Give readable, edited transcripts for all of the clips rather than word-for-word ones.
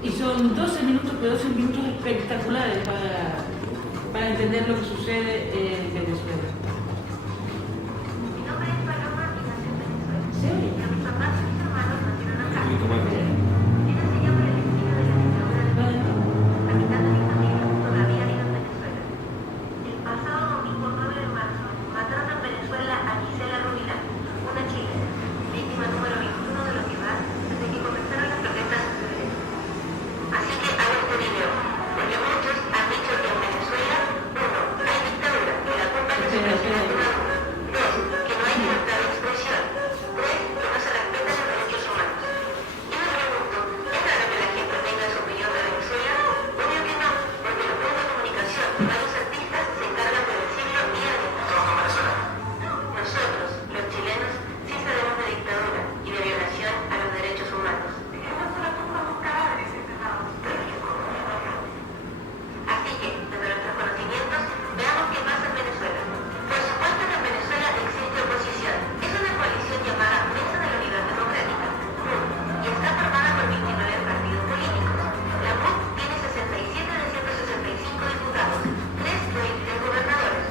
Y son 12 minutos, pero 12 minutos espectaculares para entender lo que sucede en Venezuela. Mi nombre es Paloma y nací en Venezuela. ¿Sí? Mis papás y mis hermanos nacieron acá. Yo nací ya por el destino de la dictadura de Pinochet. La mitad de mi familia todavía vive en Venezuela. El pasado domingo 9 de marzo mataron en Venezuela a Gisela Rubina, una chilena, víctima número 21 de lo que va desde que comenzaron las protestas en febrero. Así que hago este video, porque muchos han dicho que en Venezuela, 1, hay dictadura y la culpa es de su presidente Maduro. 2, que no hay libertad de expresión. 3, que no se respetan los derechos humanos. Y me pregunto, ¿es raro que la gente tenga su opinión de Venezuela? Obvio que no, porque los medios de comunicación y varios artistas se encargan de decirlo día a día. Nosotros, los chilenos, sí sabemos de dictadura y de violación a los derechos humanos. Así que, desde nuestros conocimientos, veamos qué pasa en Venezuela. Por supuesto que en Venezuela existe oposición. Es una coalición llamada Mesa de la Unidad Democrática, MUD, y está formada por 29 partidos políticos. La MUD tiene 67 de 165 diputados, 3 de 23 gobernadores,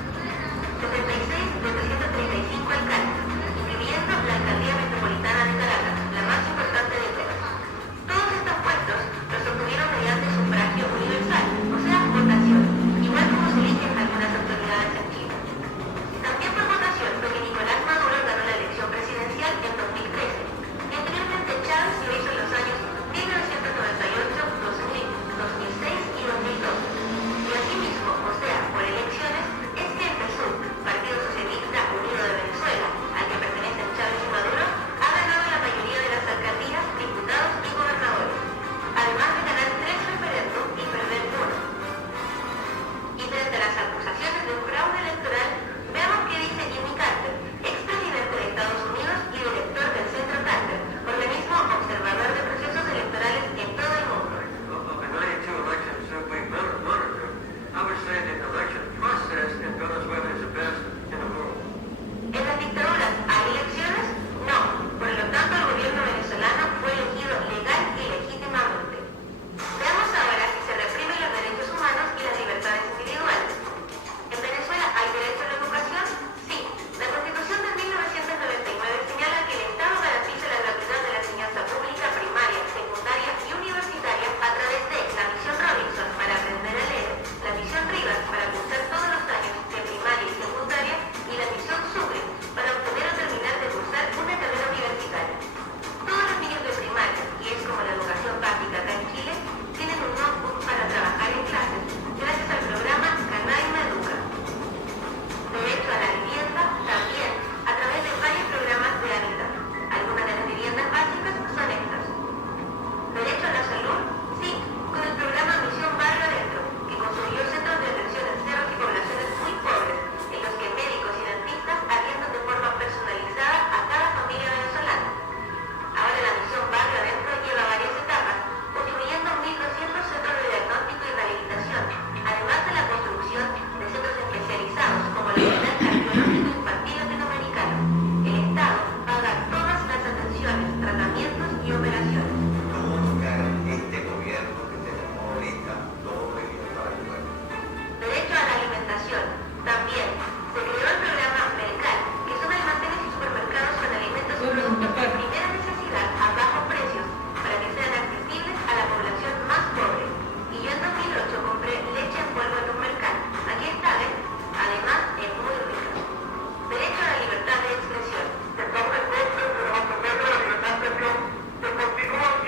76 de 335 alcaldes, incluyendo la Alcaldía Metropolitana de Caracas, la más importante de todas. Todos estos puestos los obtuvieron mediante sufragio universal, o sea, votación, igual como se eligen algunas autoridades en Chile. También por votación fue que Nicolás Maduro ganó la elección presidencial en 2013, y anteriormente Chávez lo hizo en los años 1998, 2000, 2006 y 2012. Y asimismo, o sea, por elecciones, es que el PSUV, Partido Socialista Unido de Venezuela, al que pertenecen Chávez y Maduro, ha ganado la mayoría de las alcaldías, diputados y gobernadores, además de ganar 3 referéndums y perder 1. Y frente a las acusaciones de un fraude electoral, veamos qué dice Jimmy Carter, expresidente de Estados Unidos y director del Centro Carter, organismo observador de procesos electorales en todo el mundo. Of the 92 elections that we monitored, I would say that the election process in Venezuela is the best in the world. ¿En las dictaduras hay elecciones? No. Por lo tanto, el gobierno venezolano fue elegido legal y legítimamente. Veamos ahora si se reprimen los derechos humanos y las libertades individuales. ¿En Venezuela hay derecho a la educación? Sí. La Constitución de 1999 señala que el Estado garantiza la gratuidad de la enseñanza pública, primaria, secundaria y universitaria a través de la Misión Robinson para aprender a leer, la Misión Rivas para cursar todos los años de primaria y secundaria y la Misión Sucre para obtener o terminar de cursar una carrera universitaria. Todos los niños de primaria, y es como la educación básica acá en Chile, tienen un notebook para trabajar en clases, gracias al programa Canaima Educa. Derecho a la vivienda también, a través de varios programas de hábitat. Algunas de las viviendas básicas son estas. Derecho a la salud, sí, con el programa Misión Barrio Adentro, que construyó centros de atención en cerros y poblaciones muy pobres, en los que médicos y dentistas atienden de forma personalizada a cada familia venezolana. Ahora la Misión Barrio Adentro lleva varias etapas, construyendo 1.200 centros de diagnóstico y rehabilitación, además de la construcción de centros especializados como el Hospital Cardiológico Infantil Latinoamericano. El Estado paga todas las atenciones, tratamientos y operaciones. Todo lo que haga este gobierno que tenemos ahorita, todo es para el pueblo. Derecho a la alimentación. También se creó el programa Mercal, que son almacenes y supermercados con alimentos y productos de primera necesidad a bajos precios para que sean accesibles a la población más pobre. Y yo en 2008 compré leche en polvo en un Mercal. Aquí está, ¿ven? Además, es muy rica. Derecho a la libertad de expresión. Estamos en contra de la libertad de expresión, de continuar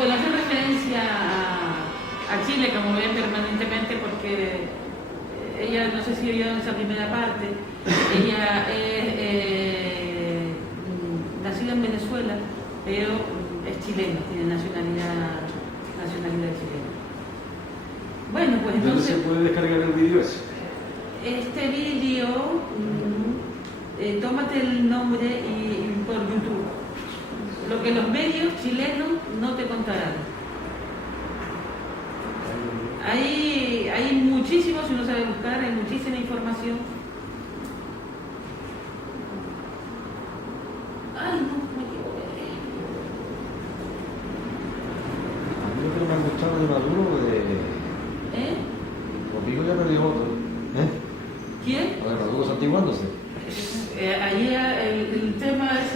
Bueno, hace referencia a Chile, como ven permanentemente, porque ella, no sé si vieron esa primera parte, ella es nacida en Venezuela, pero es chilena, tiene nacionalidad chilena. Bueno, pues ¿Dónde entonces... se puede descargar el vídeo ese? Este vídeo, tómate el nombre y por YouTube. Lo que los medios chilenos no te contarán. Hay muchísimo, si uno sabe buscar, hay muchísima información. Ay, no, me equivoqué. A mí lo que me ha gustado de Maduro, conmigo ya perdió otro. ¿Quién? A ver, Maduro santiguándose. Allí el tema es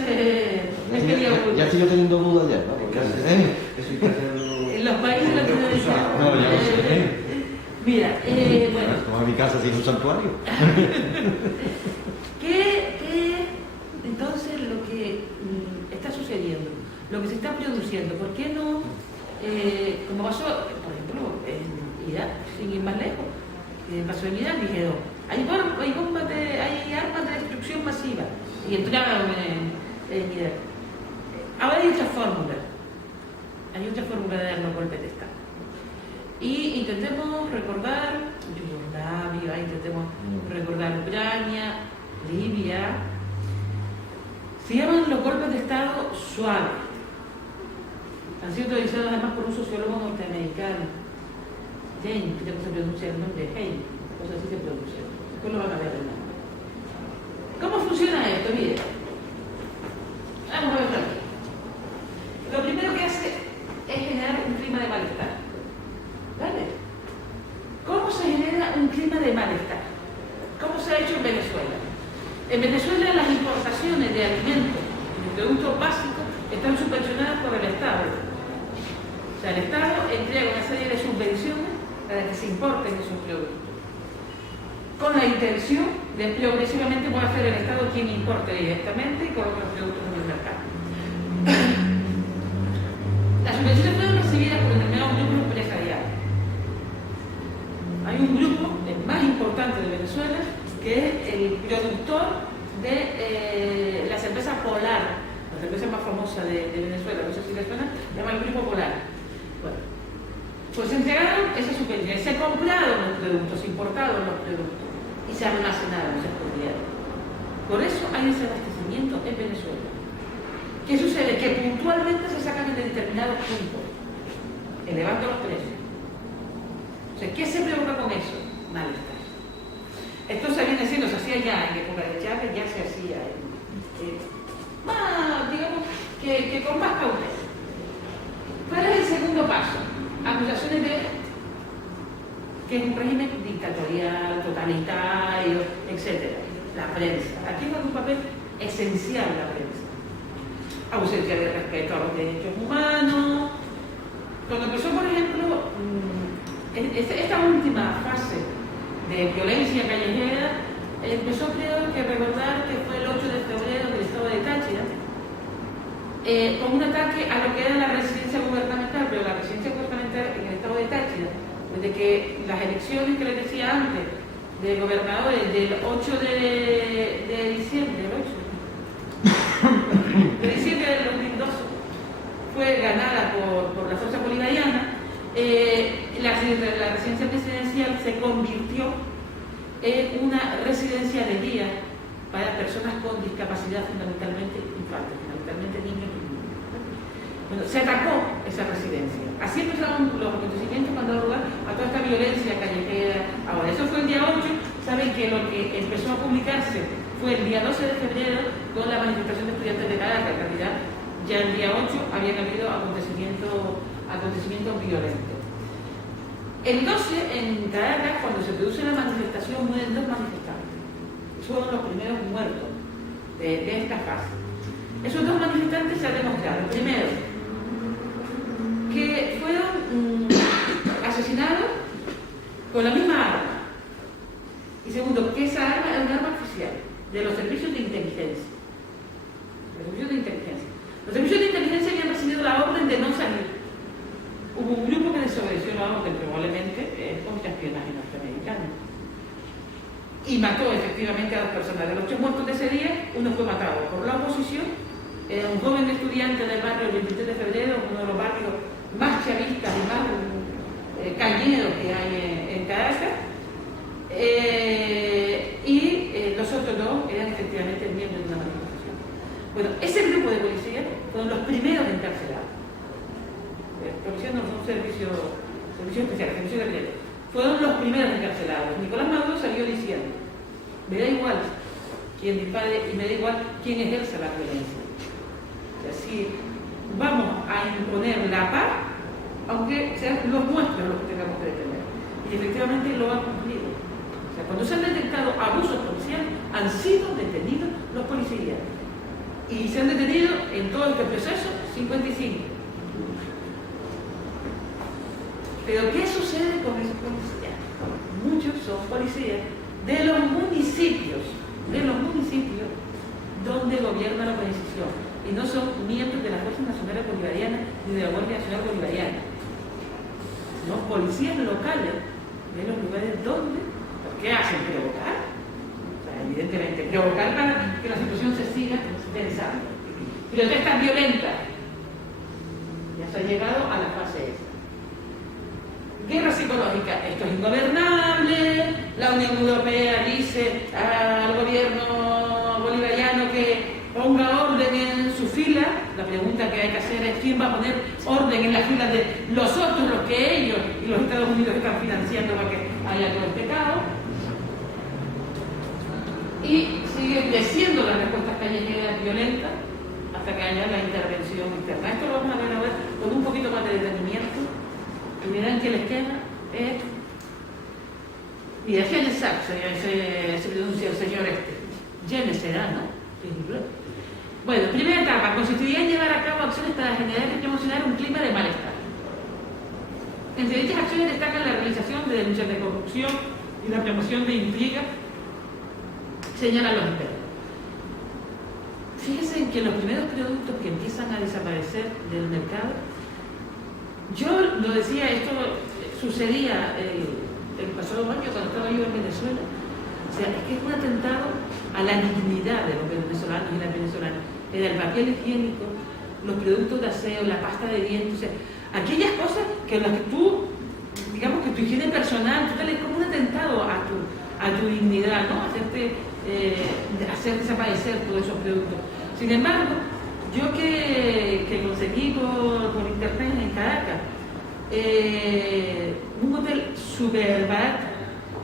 Ya estoy yo teniendo dudas ya, ¿no? Porque Eso hay que hacerlo. en los países latinoamericanos. No, ya lo sé. Mira, bueno. Como a mi casa sin un santuario. Entonces lo que está sucediendo, lo que se está produciendo, ¿por qué no? Como pasó, por ejemplo, en Irak, sin ir más lejos, pasó en Irak, dijeron, hay armas de destrucción masiva, y entraron en Irak. Ahora hay otra fórmula de dar los golpes de Estado. Y intentemos recordar Yugoslavia, intentemos recordar Ucrania, Libia. Se llaman los golpes de Estado suaves. Han sido utilizados además por un sociólogo norteamericano, James, creo que se pronuncia el nombre, James, cosas así se pronuncia. Después lo van a ver el nombre. ¿Cómo funciona esto? Mire, vamos a verlo aquí. Lo primero que hace es generar un clima de malestar. ¿Vale? ¿Cómo se genera un clima de malestar? ¿Cómo se ha hecho en Venezuela? En Venezuela las importaciones de alimentos y de productos básicos están subvencionadas por el Estado. O sea, el Estado entrega una serie de subvenciones para que se importen esos productos, con la intención de progresivamente poder ser el Estado quien importe directamente y coloque los productos en el mercado. Las subvenciones fueron recibidas por determinados grupos empresariales. Hay un grupo, el más importante de Venezuela, que es el productor de la cerveza Polar, la cerveza más famosa de Venezuela, no sé si les suena, se llama el Grupo Polar. Bueno, pues se entregaron esas subvenciones, se compraron los productos, se importaron los productos y se almacenaron, se escondieron. Por eso hay desabastecimiento en Venezuela. ¿Qué sucede? Que puntualmente se sacan de determinados puntos, elevando los precios. O sea, ¿qué se provoca con eso? Malestar. Esto se viene haciendo, se hacía ya en época de Chávez, ya se hacía más, digamos, que con más cautela. ¿Cuál es el segundo paso? Acusaciones de que es un régimen dictatorial, totalitario, etc. La prensa. Aquí juega un papel esencial la prensa. Ausencia de respeto a los derechos humanos. Cuando empezó, por ejemplo, esta última fase de violencia callejera, empezó, creo que recordar que fue el 8 de febrero del estado de Táchira, con un ataque a lo que era la residencia gubernamental, pero la residencia gubernamental en el estado de Táchira, desde que las elecciones que les decía antes de gobernadores del 8 de diciembre, de diciembre del 2012, fue ganada por la fuerza bolivariana. La residencia presidencial se convirtió en una residencia de día para personas con discapacidad, fundamentalmente infantes, fundamentalmente niños y niñas. Bueno, se atacó esa residencia. Así empezaron los acontecimientos cuando dado lugar a toda esta violencia callejera. Ahora, eso fue el día 8. Saben que lo que empezó a publicarse fue el día 12 de febrero con la manifestación de estudiantes de Caracas. En realidad, ya el día 8 habían habido acontecimientos violentos. El 12, en Caracas, cuando se produce la manifestación, mueren 2 manifestantes. Son los primeros muertos de esta fase. Esos 2 manifestantes se ha demostrado, primero, que fueron asesinados con la misma arma. Y segundo, que esa arma era un arma oficial de los servicios de inteligencia. Los servicios de inteligencia habían recibido la orden de no salir. hubo un grupo que desobedeció la orden, probablemente contraespionaje norteamericano. Y mató efectivamente a 2 personas. De los 8 muertos de ese día, uno fue matado por la oposición, un joven estudiante del barrio del 23 de febrero, uno de los barrios más chavistas y más cañeros que hay en Caracas, y los otros 2 eran efectivamente miembros de una manifestación. Bueno, ese grupo de policías fueron los primeros encarcelados. Policías no son servicios especiales, servicios secretos. Fueron los primeros encarcelados. Nicolás Maduro salió diciendo: me da igual quién dispare y me da igual quién ejerza la violencia. O sea, si vamos a imponer la paz, aunque sean los nuestros los que tengamos que detener. Y efectivamente lo han cumplido. O sea, cuando se han detectado abusos policiales, han sido detenidos los policías. Y se han detenido en todo este proceso 55. Pero ¿qué sucede con esos policías? Muchos son policías de los municipios donde gobierna la organización, y no son miembros de las Fuerzas Nacionales Bolivarianas ni de la Guardia Nacional Bolivariana. Son policías locales de los lugares donde, ¿qué hacen? Provocar. O sea, evidentemente, provocar para que la situación se siga tensando. Protestas violentas. Ya se ha llegado a la fase esa. Guerra psicológica, esto es ingobernable. La Unión Europea dice al gobierno bolivariano que ponga orden en su fila. La pregunta que hay que hacer es: ¿quién va a poner orden en la fila de los otros, los que ellos y los Estados Unidos están financiando para que haya todo este caos? Y siguen creciendo las respuestas callejeras violentas hasta que haya la intervención interna. Esto lo vamos a ver ahora con un poquito más de detenimiento. Y verán que el esquema es... Mira, Jeanne Sachs, se pronuncia el señor Jeanne será, ¿no? Bueno, primera etapa, consistiría en llevar a cabo acciones para generar y promocionar un clima de malestar. Entre dichas acciones destacan la realización de denuncias de corrupción y la promoción de intrigas, señalan los expertos. Fíjense en que los primeros productos que empiezan a desaparecer del mercado, yo lo decía, esto sucedía el pasado año cuando estaba yo en Venezuela. O sea, es que es un atentado a la dignidad de los venezolanos y las venezolanas. Era el papel higiénico, los productos de aseo, la pasta de dientes, o sea, aquellas cosas que las que tú, digamos que tu higiene personal, tú es como un atentado a tu dignidad, ¿no? Hacer desaparecer todos esos productos. Sin embargo, yo que conseguí por internet en Caracas un hotel súper barato,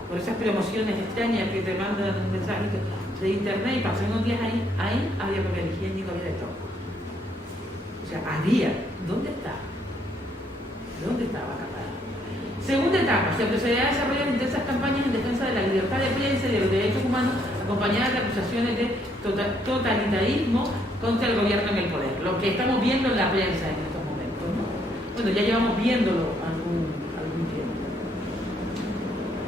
por esas promociones extrañas que te mandan mensajes de internet, y pasé unos días ahí había papel higiénico, había de todo. O sea, había. ¿Dónde está? ¿Dónde estaba capaz? Segunda etapa, se procederá a desarrollar intensas campañas en defensa de la libertad de prensa y de los derechos humanos, acompañadas de acusaciones de totalitarismo contra el gobierno en el poder. Lo que estamos viendo en la prensa en estos momentos, ¿no? Bueno, ya llevamos viéndolo algún tiempo.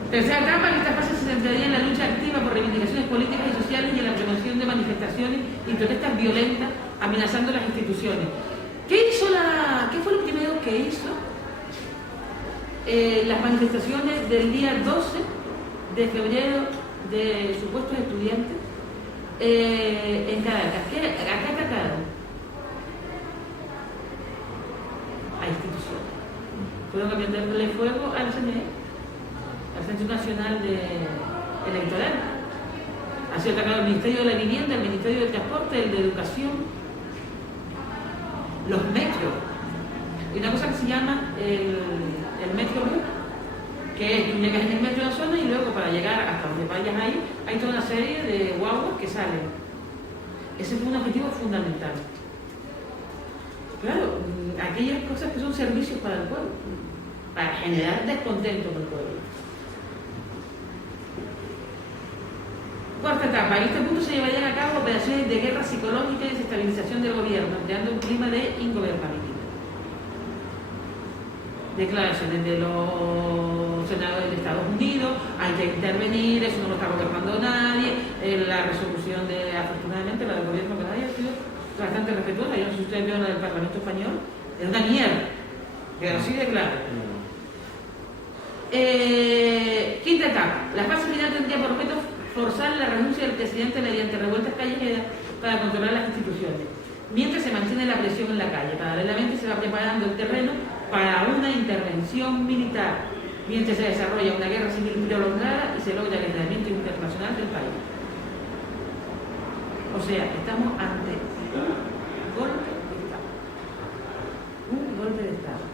Tercera etapa, en esta fase se centraría en la lucha activa por reivindicaciones políticas y sociales y en la promoción de manifestaciones y protestas violentas amenazando las instituciones. ¿Qué fue lo primero que hizo las manifestaciones del día 12 de febrero de supuestos estudiantes en Caracas? ¿Qué atacaron? A instituciones. Fueron a prenderle fuego al CNE, al Centro Nacional Electoral. Ha sido atacado el Ministerio de la Vivienda, el Ministerio del Transporte, el de Educación, los metros. Y una cosa que se llama el Metrobús, que es tú llegas en el metro de la zona y luego para llegar hasta donde vayas ahí, hay toda una serie de guaguas que salen. Ese fue un objetivo fundamental. Claro, aquellas cosas que son servicios para el pueblo, para generar descontento del pueblo. Cuarta etapa, en este punto se llevarían a cabo operaciones de guerra psicológica y desestabilización del gobierno, creando un clima de ingobernabilidad. Declaraciones de los senadores de Estados Unidos, hay que intervenir, eso no lo está gobernando nadie, la resolución afortunadamente, la del gobierno que nadie ha sido bastante respetuosa. Yo no sé si ustedes vieron la del Parlamento Español, era una mierda, pero así de claro. Quinta etapa. La fase final tendría por objeto forzar la renuncia del presidente mediante revueltas callejeras para controlar las instituciones, mientras se mantiene la presión en la calle. Paralelamente se va preparando el terreno para una intervención militar, mientras se desarrolla una guerra civil prolongada y se logra el aislamiento internacional del país. O sea, estamos ante un golpe de Estado. Un golpe de Estado.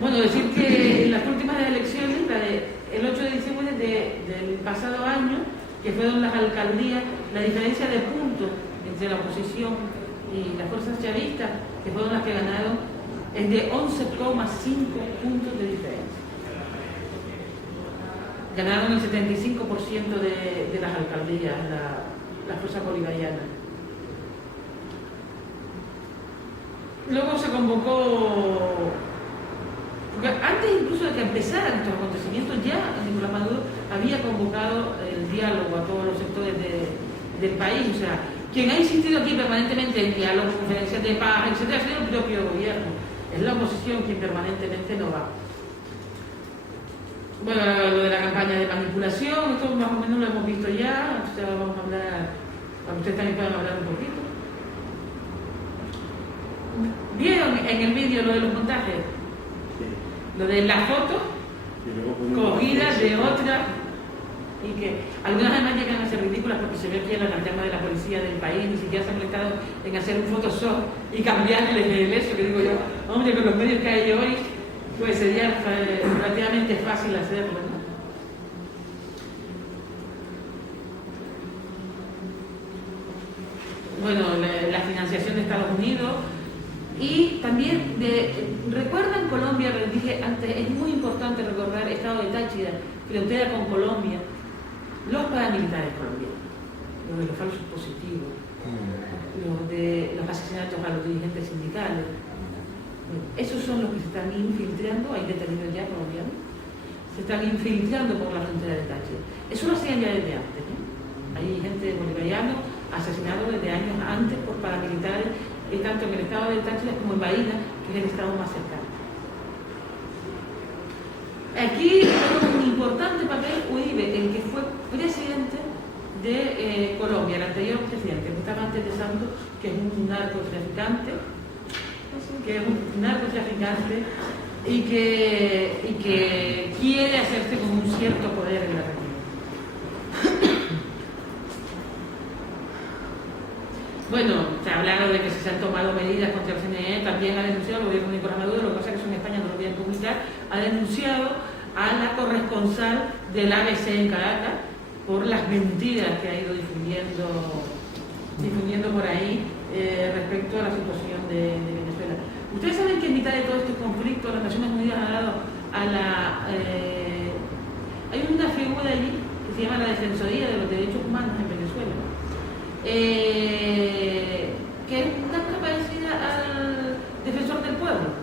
Bueno, decir que en las últimas elecciones, el 8 de diciembre del pasado año, que fueron las alcaldías, la diferencia de puntos entre la oposición y las fuerzas chavistas, que fueron las que ganaron, es de 11,5 puntos de diferencia. Ganaron el 75% de las alcaldías, la fuerza bolivariana. Luego se convocó, porque antes incluso de que empezaran estos acontecimientos, ya Nicolás Maduro había convocado el diálogo a todos los sectores del país. O sea, quien ha insistido aquí permanentemente en diálogo, conferencias de paz, etc., ha sido el propio gobierno. Es la oposición quien permanentemente no va. Bueno, lo de la campaña de manipulación, esto más o menos lo hemos visto ya. O sea, vamos a hablar, ustedes también pueden hablar un poquito. ¿Vieron en el vídeo lo de los montajes? Lo de las fotos cogidas de otras, y que algunas además llegan a ser ridículas porque se ve aquí en la cantidad de la policía del país, ni siquiera se han molestado en hacer un Photoshop y cambiarles el eso, que digo yo, hombre, con los medios que hay hoy, pues sería relativamente fácil hacerlo, ¿no? Bueno, la financiación de Estados Unidos. Y también, recuerdan Colombia, les dije antes, es muy importante recordar el estado de Táchira, frontera con Colombia, los paramilitares colombianos, los de los falsos positivos, los asesinatos a los dirigentes sindicales. Bueno, esos son los que se están infiltrando, hay detenidos ya colombianos, se están infiltrando por la frontera de Táchira. Eso lo hacían ya desde antes, ¿no? Hay gente bolivariana asesinado desde años antes por paramilitares, tanto en el estado de Táchira como en Bahía, que es el estado más cercano. Aquí tenemos un importante papel Uribe, el que fue presidente de Colombia, el anterior presidente, que estaba antes de Santos, que es un narcotraficante, y que quiere hacerse con un cierto poder en la región. Bueno, se ha hablado de que se han tomado medidas contra el CNE, también ha denunciado el gobierno de Nicolás Maduro, lo que pasa es que eso en España no lo voy a publicar, ha denunciado a la corresponsal del ABC en Caracas por las mentiras que ha ido difundiendo por ahí respecto a la situación de Venezuela. Ustedes saben que en mitad de todo este conflicto las Naciones Unidas ha dado a hay una figura allí que se llama la Defensoría de los Derechos Humanos en Venezuela, que es una cosa parecida al Defensor del Pueblo,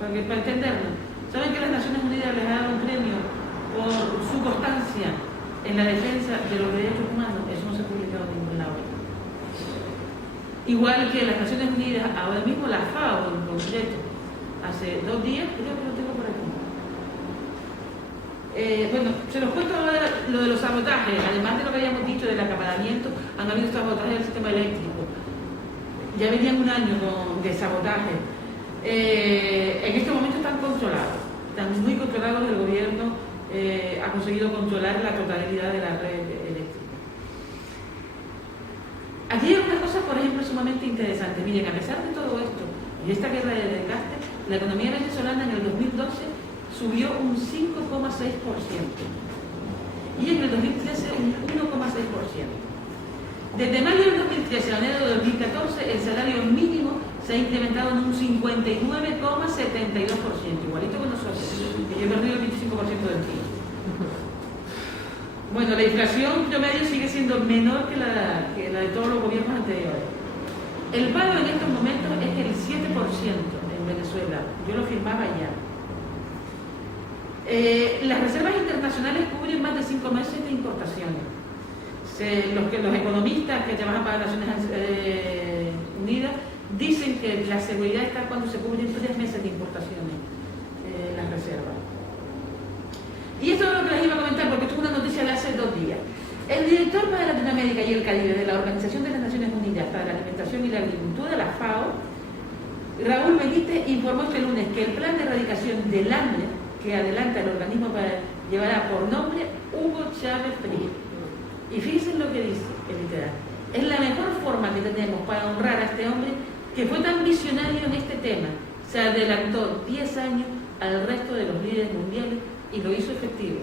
para entenderlo. Saben que las Naciones Unidas les ha dado un premio por su constancia en la defensa de los derechos humanos. Eso no se ha publicado en ningún lado. Igual que las Naciones Unidas, ahora mismo la FAO en concreto, hace 2 días, creo que lo tengo por aquí. Bueno, se los cuento ahora lo de los sabotajes. Además de lo que habíamos dicho del acaparamiento, han habido sabotajes del sistema eléctrico. Ya venían un año de sabotaje. En este momento están controlados, están muy controlados. El gobierno ha conseguido controlar la totalidad de la red eléctrica. Aquí hay unas cosas, por ejemplo, sumamente interesantes. Miren, a pesar de todo esto y esta guerra de desgaste, la economía venezolana en el 2012 subió un 5,6% y en el 2013 un 1,6%. Desde mayo del 2013 a enero del 2014 el salario mínimo se ha incrementado en un 59,72%, igualito con nosotros, que yo he perdido el 25% del PIB. Bueno, la inflación promedio sigue siendo menor que la de todos los gobiernos anteriores. El paro en estos momentos es el 7% en Venezuela, yo lo firmaba ya. Las reservas internacionales cubren más de 5 meses de importaciones. Los economistas que trabajan para Naciones Unidas dicen dicen que la seguridad está cuando se cubren 3 meses de importaciones, las reservas. Y esto es lo que les iba a comentar, porque esto es una noticia de hace 2 días. El director para Latinoamérica y el Caribe de la Organización de las Naciones Unidas para la Alimentación y la Agricultura, la FAO, Raúl Benítez, informó este lunes que el plan de erradicación del hambre que adelanta el organismo llevará por nombre Hugo Chávez Frías. Y fíjense lo que dice el literal. Es la mejor forma que tenemos para honrar a este hombre que fue tan visionario en este tema. Se adelantó 10 años al resto de los líderes mundiales y lo hizo efectivo.